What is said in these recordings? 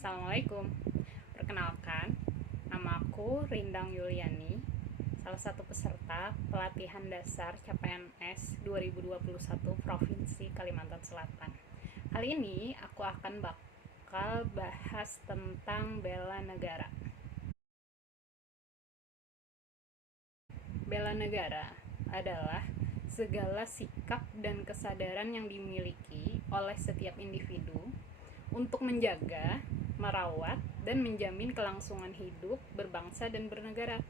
Assalamualaikum. Perkenalkan, nama aku Rindang Yuliani, salah satu peserta pelatihan dasar CPNS 2021 Provinsi Kalimantan Selatan. Kali ini aku akan bakal bahas tentang bela negara. Bela negara adalah segala sikap dan kesadaran yang dimiliki oleh setiap individu untuk menjaga, merawat, dan menjamin kelangsungan hidup, berbangsa, dan bernegara.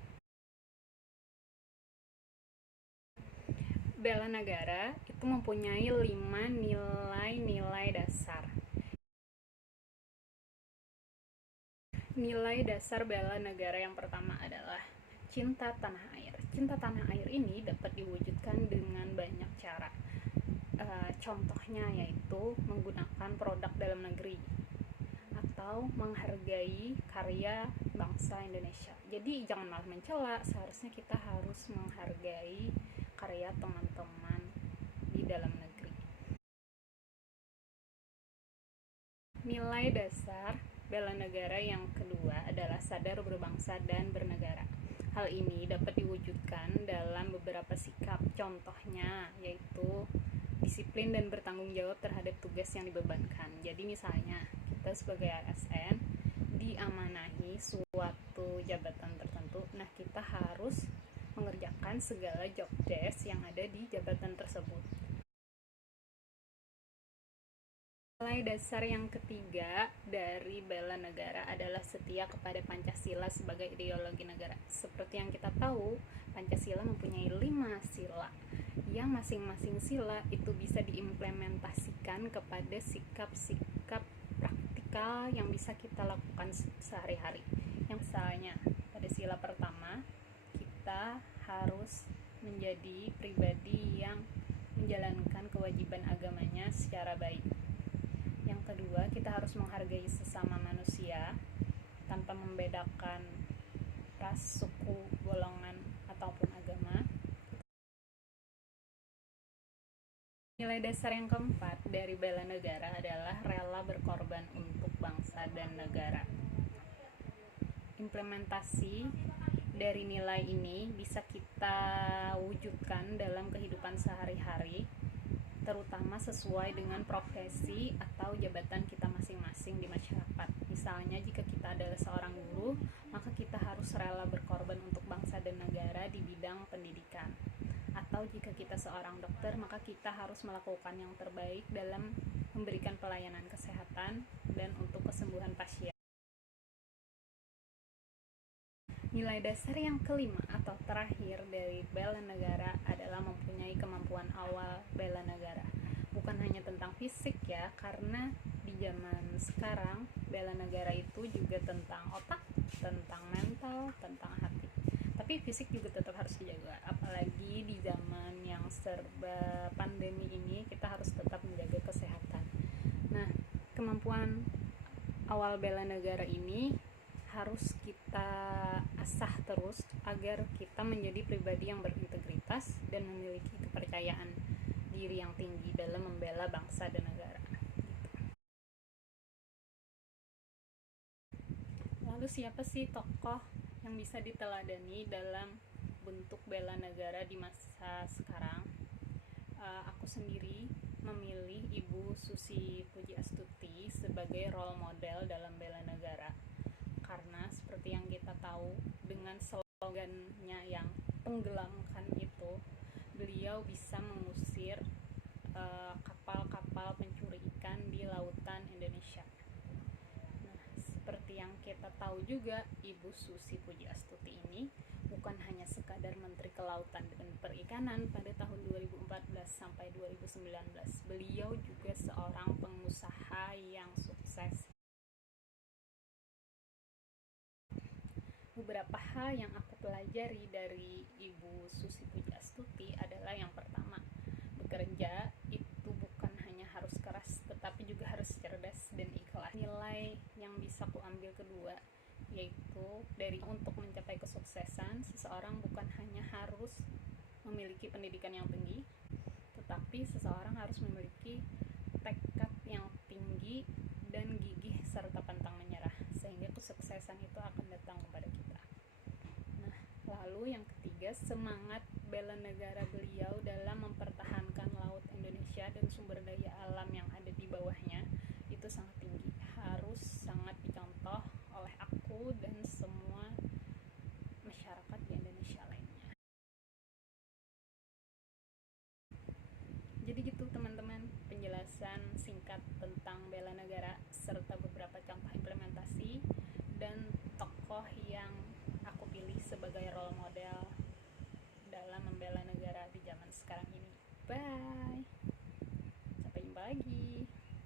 Bela negara itu mempunyai 5 nilai-nilai dasar. Nilai dasar bela negara yang pertama adalah cinta tanah air. Cinta tanah air ini dapat diwujudkan dengan banyak cara. Contohnya yaitu menggunakan produk dalam negeri atau menghargai karya bangsa Indonesia. Jadi jangan malah mencela, seharusnya kita harus menghargai karya teman-teman di dalam negeri. Nilai dasar bela negara yang kedua adalah sadar berbangsa dan bernegara. Hal ini dapat diwujudkan dalam beberapa sikap, contohnya yaitu disiplin dan bertanggung jawab terhadap tugas yang dibebankan. Jadi misalnya kita sebagai ASN diamanahi suatu jabatan tertentu, nah kita harus mengerjakan segala job desk yang ada di jabatan tersebut. Nilai dasar yang ketiga dari bela negara adalah setia kepada Pancasila sebagai ideologi negara. Seperti yang kita tahu, Pancasila mempunyai 5 sila, yang masing-masing sila itu bisa diimplementasikan kepada sikap-sikap praktikal yang bisa kita lakukan sehari-hari. Yang misalnya pada sila pertama, kita harus menjadi pribadi yang menjalankan kewajiban agamanya secara baik. Yang kedua, kita harus menghargai sesama manusia tanpa membedakan ras, suku, golongan, ataupun agama. Nilai dasar yang keempat dari bela negara adalah rela berkorban untuk bangsa dan negara. Implementasi dari nilai ini bisa kita wujudkan dalam kehidupan sehari-hari, terutama sesuai dengan profesi atau jabatan kita masing-masing di masyarakat. Misalnya jika kita adalah seorang guru, maka kita harus rela berkorban untuk bangsa dan negara di bidang pendidikan. Atau jika kita seorang dokter, maka kita harus melakukan yang terbaik dalam memberikan pelayanan kesehatan dan untuk kesembuhan pasien. Nilai dasar yang kelima atau terakhir dari bela negara adalah mempunyai kemampuan awal bela negara. Bukan hanya tentang fisik ya, karena di zaman sekarang bela negara itu juga tentang otak, tentang mental, tentang hati. Tapi fisik juga tetap harus dijaga, apalagi di zaman yang serba pandemi ini, kita harus tetap menjaga kesehatan. Nah, kemampuan awal bela negara ini harus kita asah terus agar kita menjadi pribadi yang berintegritas dan memiliki kepercayaan diri yang tinggi dalam membela bangsa dan negara. Lalu siapa sih tokoh yang bisa diteladani dalam bentuk bela negara di masa sekarang? Aku sendiri memilih Ibu Susi Pujiastuti sebagai role model dalam bela negara. Karena seperti yang kita tahu, dengan slogannya yang tenggelamkan itu, beliau bisa mengusir kapal-kapal pencuri ikan di lautan Indonesia. Nah, seperti yang kita tahu juga, Ibu Susi Pujiastuti ini bukan hanya sekadar Menteri Kelautan dan Perikanan pada tahun 2014 sampai 2019. Beliau juga seorang pengusaha yang sukses. Beberapa hal yang aku pelajari dari Ibu Susi Pujiastuti adalah yang pertama, bekerja itu bukan hanya harus keras, tetapi juga harus cerdas dan ikhlas. Nilai yang bisa aku ambil kedua yaitu dari untuk mencapai kesuksesan, seseorang bukan hanya harus memiliki pendidikan yang tinggi, tetapi seseorang harus memiliki tekad yang tinggi dan gigih serta pantang menyerah. akan datang kepada kita. Nah, lalu yang ketiga, semangat bela negara beliau dalam mempertahankan laut Indonesia dan sumber daya alam yang ada di bawahnya itu sangat tinggi, harus sangat dicontoh oleh aku dan semua masyarakat di Indonesia lainnya. Jadi gitu teman-teman, penjelasan singkat tentang bela negara serta beberapa contoh implementasi dan tokoh yang aku pilih sebagai role model dalam membela negara di zaman sekarang ini. Bye, sampai jumpa lagi.